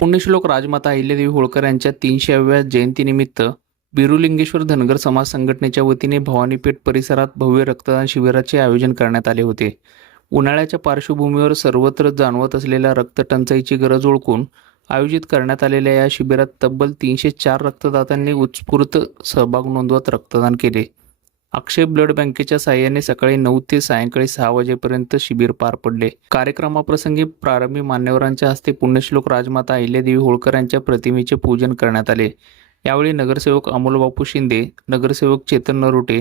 पुण्यश्लोक राजमाता अहिल्यादेवी होळकर यांच्या 300व्या जयंतीनिमित्त बिरुलिंगेश्वर धनगर समाज संघटनेच्या वतीने भवानीपेठ परिसरात भव्य रक्तदान शिबिराचे आयोजन करण्यात आले होते। उन्हाळ्याच्या पार्श्वभूमीवर सर्वत्र जाणवत असलेल्या रक्तटंचाईची गरज ओळखून आयोजित करण्यात आलेल्या या शिबिरात तब्बल 304 रक्तदात्यांनी उत्स्फूर्त सहभाग नोंदवत रक्तदान केले। अक्षय ब्लड बँकेच्या साहाय्याने सकाळी 9 ते सायंकाळी 6 वाजेपर्यंत शिबिर पार पडले। कार्यक्रमाप्रसंगी प्रारंभी मान्यवरांच्या हस्ते पुण्यश्लोक राजमाता अहिल्यादेवी होळकर यांच्या प्रतिमेचे पूजन करण्यात आले। यावेळी नगरसेवक अमोलबापू शिंदे, नगरसेवक चेतन नरोटे,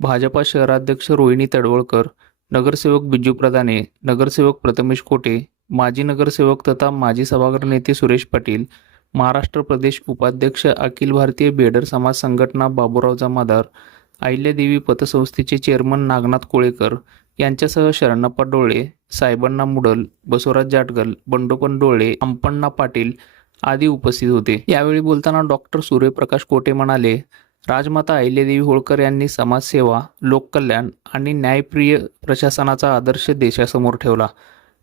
भाजपा शहराध्यक्ष रोहिणी तडवळकर, नगरसेवक बिजू प्रधाने, नगरसेवक प्रथमेश कोटे, माजी नगरसेवक तथा माजी सभागृह नेते सुरेश पाटील, महाराष्ट्र प्रदेश उपाध्यक्ष अखिल भारतीय बेडर समाज संघटना बाबूराव जमादार, अहिल्यादेवी पतसंस्थेचे चेअरमन नागनाथ कोळेकर यांच्यासह शरणप्पा डोळे, साहेबांना मुडल, बसवराज जाटगल, बंडोपन डोळे, अंपण्णा पाटील आदी उपस्थित होते। यावेळी बोलताना डॉक्टर सूर्यप्रकाश कोटे म्हणाले, राजमाता अहिल्यादेवी होळकर यांनी समाजसेवा, लोककल्याण आणि न्यायप्रिय प्रशासनाचा आदर्श देशासमोर ठेवला।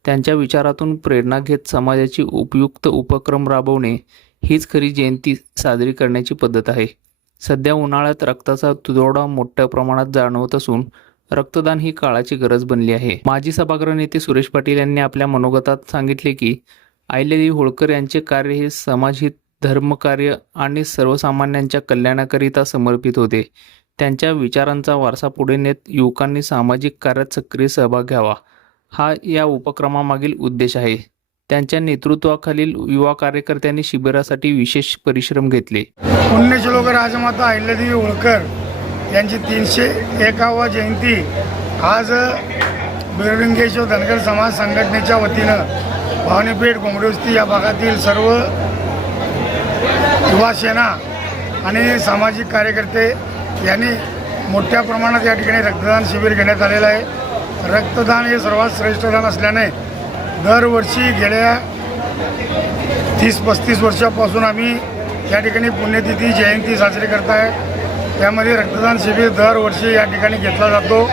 त्यांच्या विचारातून प्रेरणा घेत समाजाची उपयुक्त उपक्रम राबवणे हीच खरी जयंती साजरी करण्याची पद्धत आहे। सध्या उन्हाळ्यात रक्ताचा तुटवडा मोठ्या प्रमाणात जाणवत असून रक्तदान ही काळाची गरज बनली आहे। माजी सभागृह नेते सुरेश पाटील यांनी आपल्या मनोगतात सांगितले की अहिल्यादेवी होळकर यांचे कार्य हे समाजहित, धर्मकार्य आणि सर्वसामान्यांच्या कल्याणाकरिता समर्पित होते। त्यांच्या विचारांचा वारसा पुढे नेत युवकांनी सामाजिक कार्यात सक्रिय सहभाग घ्यावा, हा या उपक्रमामागील उद्देश आहे। त्यांच्या नेतृत्वाखालील युवा कार्यकर्त्यांनी शिबिरासाठी विशेष परिश्रम घेतले। पुण्यश्लोक राजमाता अहिल्यादेवी होळकर यांची 301वा जयंती आज बिरुलिंगेश्वर धनगर समाज संघटनेच्या वतीनं भवानीपेठ घोंगडे या भागातील सर्व युवा सेना आणि सामाजिक कार्यकर्ते यांनी मोठ्या प्रमाणात या ठिकाणी रक्तदान शिबिर घेण्यात आलेलं आहे। रक्तदान हे सर्वात श्रेष्ठ दान असल्याने दरवर्षी गेल्या 30-35 वर्षापासून आम्ही या ठिकाणी पुण्यतिथी जयंती साजरी करत आहे। त्यामध्ये रक्तदान शिबिर दरवर्षी या ठिकाणी घेतला जातो।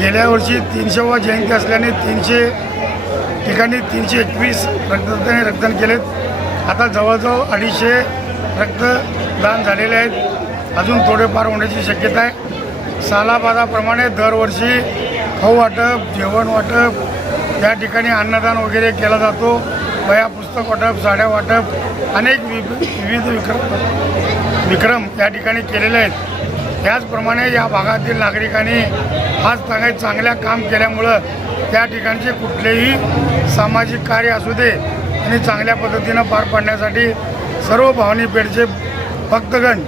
गेल्या वर्षी 300वा जयंती असल्याने 300 ठिकाणी 321 रक्तदात्यांनी रक्तदान केलेत। आता जवळजवळ 250 रक्तदान झालेले आहेत। अजून थोडेफार होण्याची शक्यता आहे। सालाबादाप्रमाणे दरवर्षी खाऊ वाटप, जेवण वाटप, या ठिकाणी अन्नदान वगैरे केला जातो। वह्या, पुस्तक वाटप, साड्या वाटप, अनेक विविध विक्रम या ठिकाणी केलेले आहेत। त्याचप्रमाणे या भागातील नागरिकांनी आज चांगल्या काम केल्यामुळं त्या ठिकाणचे कुठलेही सामाजिक कार्य असू दे आणि चांगल्या पद्धतीनं पार पाडण्यासाठी सर्व भवानीपेठचे भक्तगण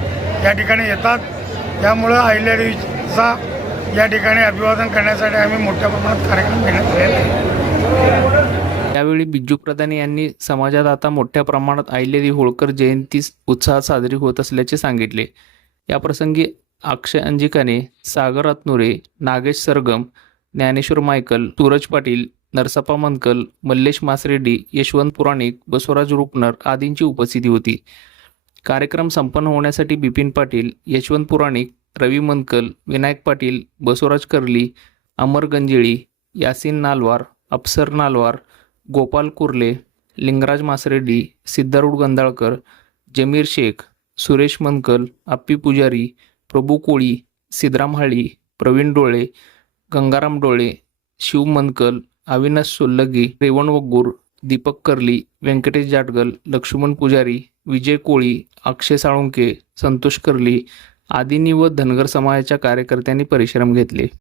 या ठिकाणी येतात। त्यामुळं अहिल्यादेवीचा या ठिकाणी अभिवादन करण्यासाठी आम्ही मोठ्या प्रमाणात कार्यक्रम घेण्यात आलेला आहे। यावेळी बिजू प्रधाने यांनी समाजात आता मोठ्या प्रमाणात अहिल्यादेवी होळकर जयंती उत्साहात साजरी होत असल्याचे सांगितले। याप्रसंगी अक्षय अंजिकाने, सागर अतनुरे, नागेश सरगम, ज्ञानेश्वर मायकल, सूरज पाटील, नरसप्पा मनकल, मल्लेश मासरेड्डी, यशवंत पुराणिक, बसवराज रुपनर आदींची उपस्थिती होती। कार्यक्रम संपन्न होण्यासाठी बिपिन पाटील, यशवंत पुराणिक, रवी मनकल, विनायक पाटील, बसवराज कर्ली, अमर गंजेळी, यासीन नालवार, अप्सर नालवार, गोपाल कुर्ले, लिंगराज मासरेड्डी, सिद्धारूढ गंधाळकर, जमीर शेख, सुरेश मनकल, अप्पी पुजारी, प्रभू कोळी, सिद्धराम हळी, प्रवीण डोळे, गंगाराम डोळे, शिव मनकल, अविनाश सोल्लगी, रेवण वगूर, दीपक कर्ली, व्यंकटेश जाटगल, लक्ष्मण पुजारी, विजय कोळी, अक्षय साळुंके, संतोष कर्ली आदींनी व धनगर समाजाच्या कार्यकर्त्यांनी परिश्रम घेतले।